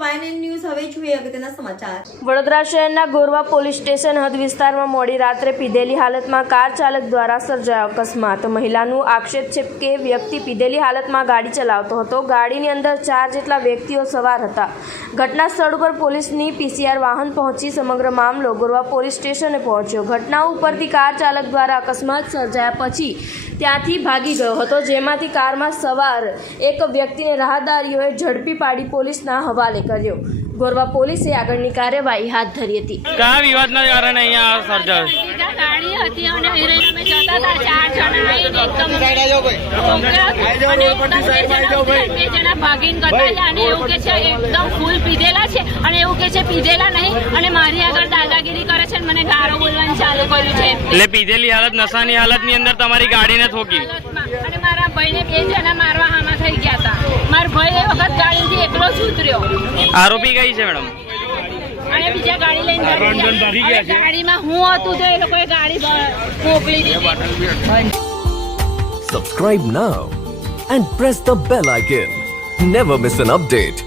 વાયન news હવે જોઈએ અગત્યના સમાચાર. વડોદરા શહેરના ગોરવા પોલીસ સ્ટેશન હદ વિસ્તારમાં મોડી રાત્રે પીધેલી હાલતમાં કાર ચાલક દ્વારા સર્જાયો અકસ્માત. મહિલાનું આક્ષેપ છે કે વ્યક્તિ પીધેલી હાલતમાં ગાડી ચલાવતો હતો. ગાડીની અંદર ચાર જેટલા વ્યક્તિઓ સવાર હતા. ઘટના સ્થળ ઉપર પોલીસની પીસીઆર વાહન પહોંચી સમગ્ર મામલો ગોરવા પોલીસ સ્ટેશને પહોંચ્યો. ઘટના ઉપરથી કાર ચાલક દ્વારા અકસ્માત સર્જાયા પછી ત્યાંથી ભાગી ગયો હતો જેમાંથી કારમાં સવાર એક વ્યક્તિને રાહદારીઓએ ઝડપી પાડી પોલીસના હવાલે કર્યો. ગોરવા પોલીસે આગળની કાર્યવાહી હાથ ધરી હતી. કયા વિવાદના કારણે અહીંયા સર્જાયો હતી અને હિરોઈન અમે જતા હતા ચાર જણા આવીને એકદમ ઠોકર્યા અને એકદમ બે જણા ઉતર્યા, બે જણા ભાગીને ગતા અને એવું કે છે એકદમ ફૂલ પીધેલા છે અને એવું કે છે પીધેલા નહીં. અને મારી આગળ અને મને ગાળો બોલવાનું ચાલુ કર્યું છે એટલે પીધેલી હાલત નશાની હાલતની અંદર તમારી ગાડીને ઠોકી હાલતમાં. અને મારા ભાઈને બે જણા મારવા હામાં થઈ ગયા હતા મારો ભાઈ એ વખત ગાડીથી એકલો જ ઉતર્યો આરોપી કઈ છે મેડમ અને બીજા ગાડી લઈને ગયા. ગાડીમાં હું હતું તો એ લોકોએ ગાડી મોકલી દીધી Subscribe now and press the bell icon. Never miss an update.